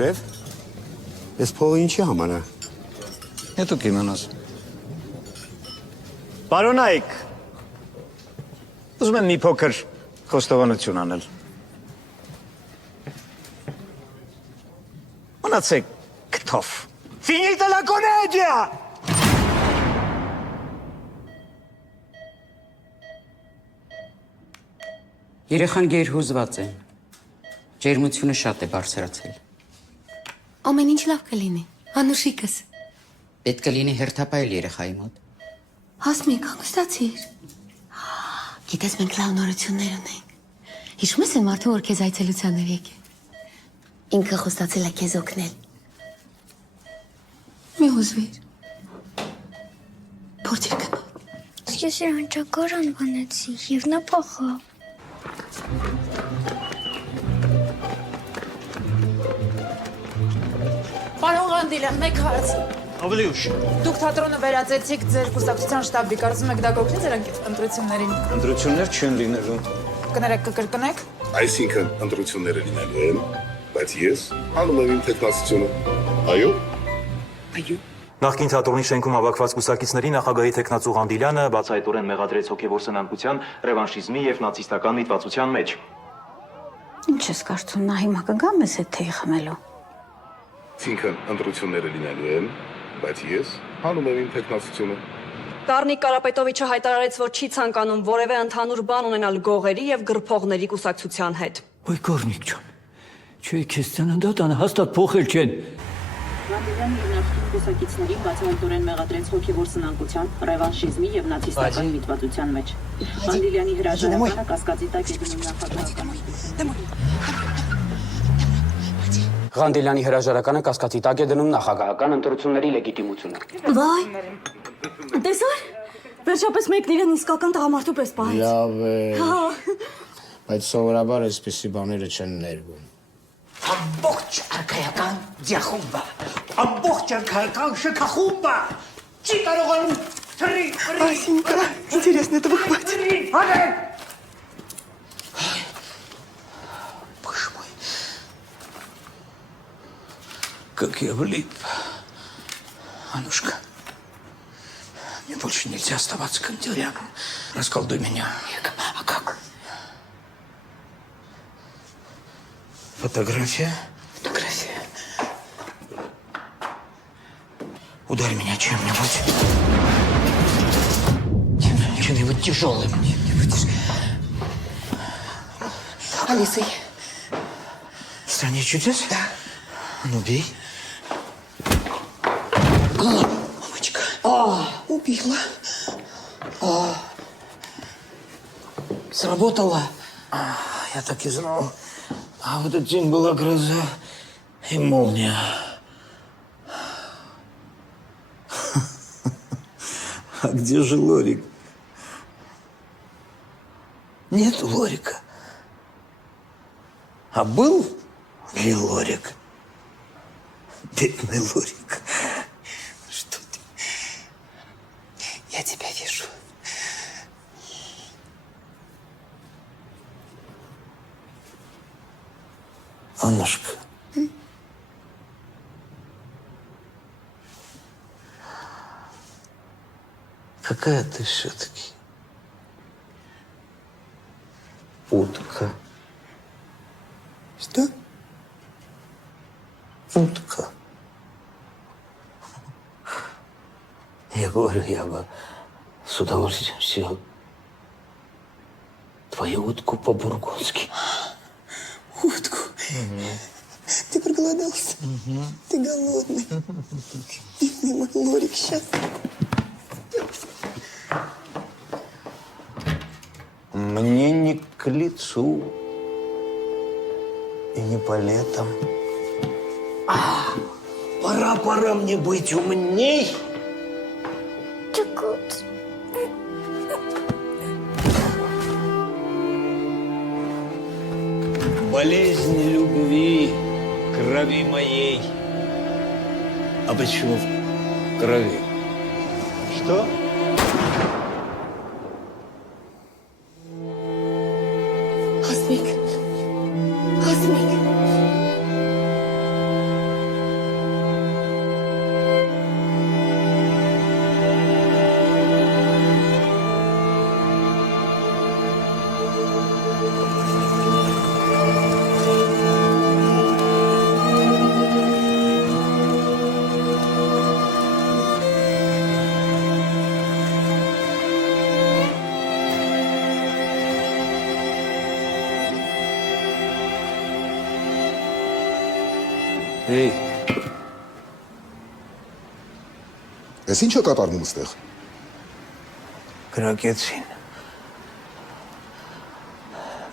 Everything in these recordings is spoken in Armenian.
Շեֆ, ես փողը ինչի համար է։ Հետո կիմանաս։ Պարոնայք, ուզում եմ մի փոքր խոստովանություն անել։ Մնացեք քթով։ Finita la commedia! Երեխան գերհուզված է։ Ջերմությունը շատ է բարձրացել։ Ամեն ինչ լավ կլինի, Անուշիկս։ Պետք է լինի հերթապայել երեխայի մոտ։ Հասմիկ, հանգստացիր։ Գիտես, մենք լավ նորություններ ունենք։ Հիշում ես այն մարդը, որ քեզ այցելությաններ եկել։ Ինքը խոստացել է քեզ օգնել։ Մի հուզվիր։ Փորձիր գնալ։ Ես հնչակար անվանեցի և նա փոխա։ Պարոն Ղանդիլյան, մեկ հարց։ Ավելի ուշ։ Դուք թատրոնը վերածեցիք ձեր կուսակցության շտաբի, կարծում եք դա կօգնի ձեր ընտրություններին։ Ընտրություններ չեն լինելու։ Կներեք, կկրկնեք։ Այսինքն ընտրությունները լինելու են, բայց ես անում եմ իմ տեխնացությունը։ Այո։ Նախկին թատրոնի շենքում հավաքված կուսակիցների նախագահի տեխնացու Ղանդիլյանը բացահայտորեն մեղադրեց հոգևոր սնանկության, ռևանշիզմի եւ նացիստական միտվածության մեջ։ Ինչ ես կարծում, նա հիմա կգա մեզ հետ թեյ խմելու։ Այսինքն ընտրությունները լինելու են, բայց ես անում եմ իմ տեխնացությունը։ Կարնիկ Կարապետովիչը հայտարարեց, որ չի ցանկանում որևէ ընդհանուր բան ունենալ գողերի եւ գրփողների կուսակցության հետ։ Ոյ Կորնիկ ջան, չէ, քեզ ծննդատանը հաստատ փոխել չեն։ Ղանդիլյանը իր նախկին կուսակիցներին բացահայտորեն մեղադրեց հոգևոր սնանկության, ռևանշիզմի եւ նացիստական միտվածության մեջ։ Ղանդիլյանի հրաժարականը կասկածի տակ է դնում նախագահական։ Ղանդիլյանի հրաժարականը կասկածի տակ է դնում նախագահական ընտրությունների լեգիտիմությունը։ Վայ, տեսար, վերջապես մեկն իրեն իսկական տղամարդու պես պահեց։ Լավ է, բայց սովորաբար այսպիսի բաները չեն ներվում։ Ամբողջ արքայական ձախումբը, ամբողջ արքայական շքախումբը, չի կարողանում թրի, Այսինքն, ինտերեսն է տվկված։ Հանեք! Как я влип. Анушка, мне больше нельзя оставаться канцеляром. Расколдуй меня. А как? Фотография? Фотография. Ударь меня чем-нибудь. Чем-нибудь тяжелым. Алисой. В стране чудес? Да. Ну, бей. Мамочка. Убила. Сработало. Я так и знал. А в этот день была гроза и молния. А где же Лорик? Нет Лорика. А был ли Лорик? Бедный Лорик. Что ты? Я тебя вижу. Аннушка. Какая ты все-таки утка. Что? Утка. Я говорю, я бы с удовольствием съел твою утку по-бургундски. Утку? Ты проголодался? Ты голодный. Бедный мой Лорик сейчас. Мне не к лицу и не по летам. Пора мне быть умней. Болезнь любви, крови моей. А почему в крови? Что? Հասմիկ, Հասմիկ, Հեյ, Ես ինչ է կատարվում ստեղ։ կրակեցին,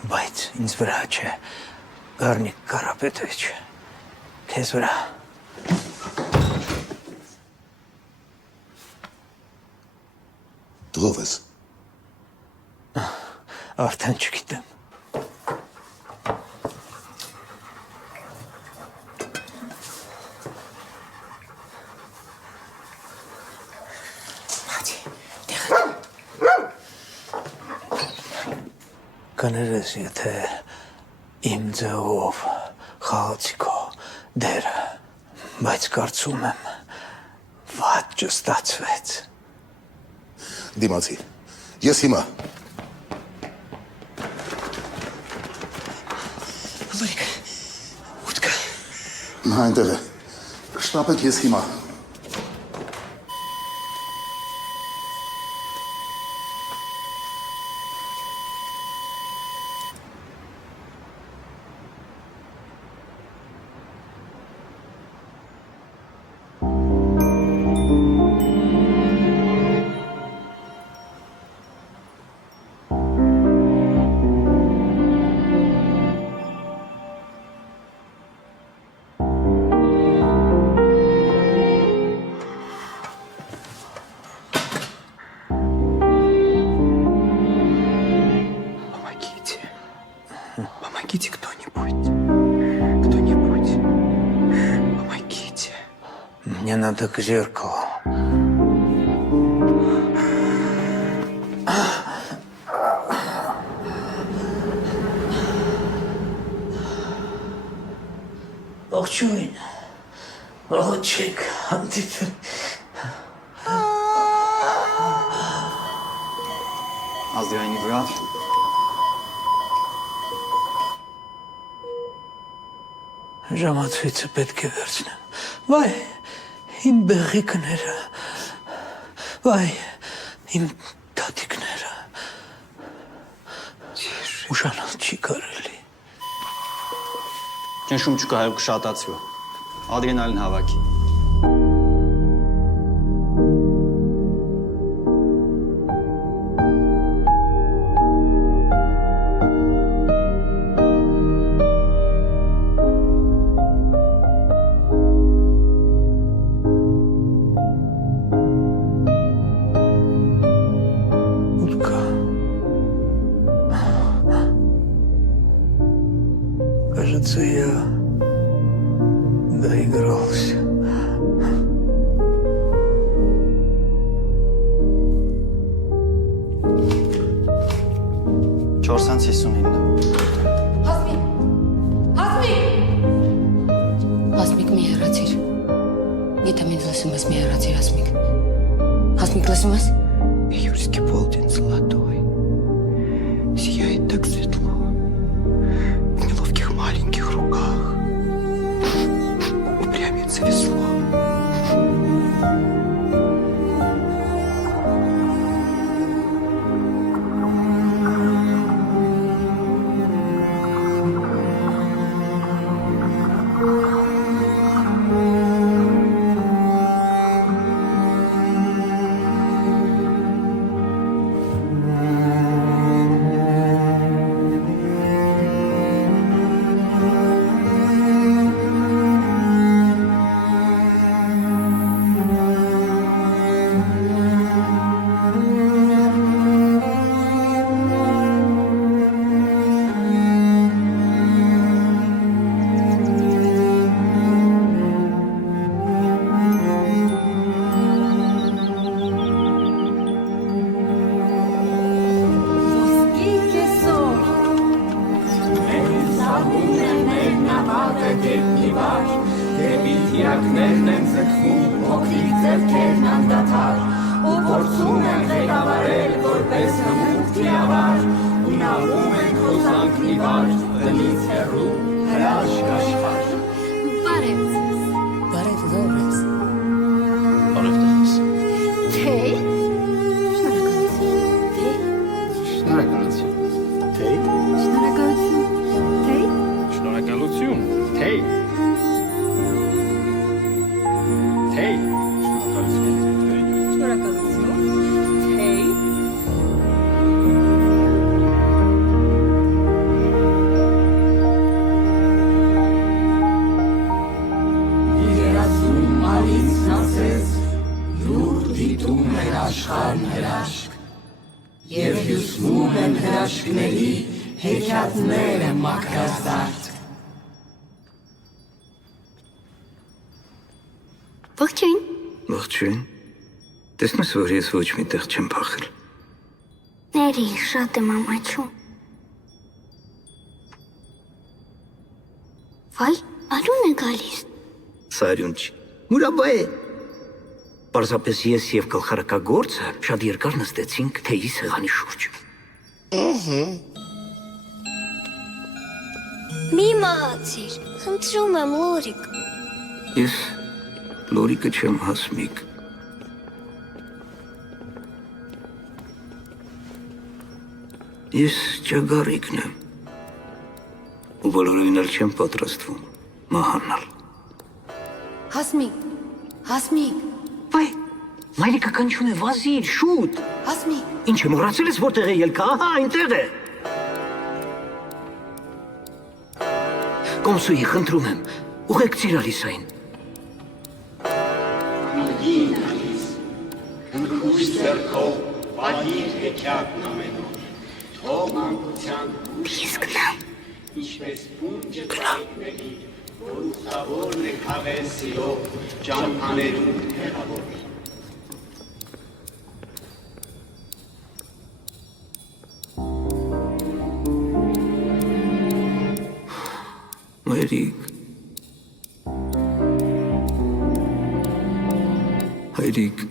բայց ինձ վրա չէ, Գառնիկ Կարապետովիչ, քեզ վրա։ Դղով ես։ Արդեն չգիտեմ։ Կներես, եթե իմ ձևով խաղացի քո դերը, բայց կարծում եմ, վատ չստացվեց։ Դիմացի։ Ես հիմա։ Լույք, ուտկը։ Նա այնտեղ է։ Շտապեք ես հիմա։ Помогите кто-нибудь. Кто-нибудь. Помогите. Мне надо к зеркалу. Ողջույն. Ողջիկ, հանդիպել։ Ազդրայինի վրա։ Ժամացույցը պետք է վերցնեմ։ Վայ, իմ բեղիկները, վայ, իմ տատիկները, ուշանալ չի կարելի։ Ճնշում չկա, հայով կշատացվի, ադրենալին հավաքի։ Кажется, я доигрался. Չորսանց 59։ Հասմիկ մի հեռացիր։ Եթե մենք լսում ես մի հեռացիր, Հասմիկ։ Հասմիկ, լսում ես։ Июльский полдень золотой. Сияет так светло. В неловких маленьких руках упрямится весло. Դիակներն են ձգվում, փոքրիկ ձեռքերն անդադար, ու փորձում են ղեկավարել որպես հմուտ թիավար, ու նահում են հոսանքն ի վար, տնից հեռու, հրաշք աշխարհ։ Բարև ձեզ։ Բարև ձեզ։ Բարև տղաս։ Թեյ։ Շնորհակալություն։ Թեյ։ Շնորհակալություն։ Թեյ։ Շնորհակալություն։ Թեյ։ Շնորհակալություն։ Թեյ։ լսում են աշխարհն հրաշք, եւ հյուսվում են հրաշքների հեքիաթները մաքրազարդ։ Ողջույն։ Ողջույն։ Տեսնես, որ ես ոչ մի տեղ չեմ փախել։ Ների, շատ եմ ամաչում։ Վայ, ալուն է գալիս։ Սարյուն չի։ Մուրաբա է։ Պարզապես ես և գլխարկագործը շատ երկար նստեցինք թեյի սեղանի շուրջ։ Մի մահացիր, խնդրում եմ, Լորիկ։ Ես Լորիկը չեմ, Հասմիկ։ Ես ճագարիկն եմ։ Ու բոլորովին էլ չեմ պատրաստվում մահանալ։ Հասմիկ, Հասմիկ, Վայ, մայրիկը կանչուն է, վազիր, շուտ։ Հասմիկ։ Ինչ է, մոռացել ես որտեղ է ելքը, ահա, այնտեղ է։ Կոմսուի, խնդրում եմ, ուղեկցիր Ալիսային։ Ընկուշ ձեռքով պատիր հեքիաթն ամենուր, թող մանկության Ես գնամ։ ինչպես պունջը ծայրների, որ ուխտավորն է քավեր սիրով, ճամփաներում հեղավոր։ Մայրիկ, հայրիկ,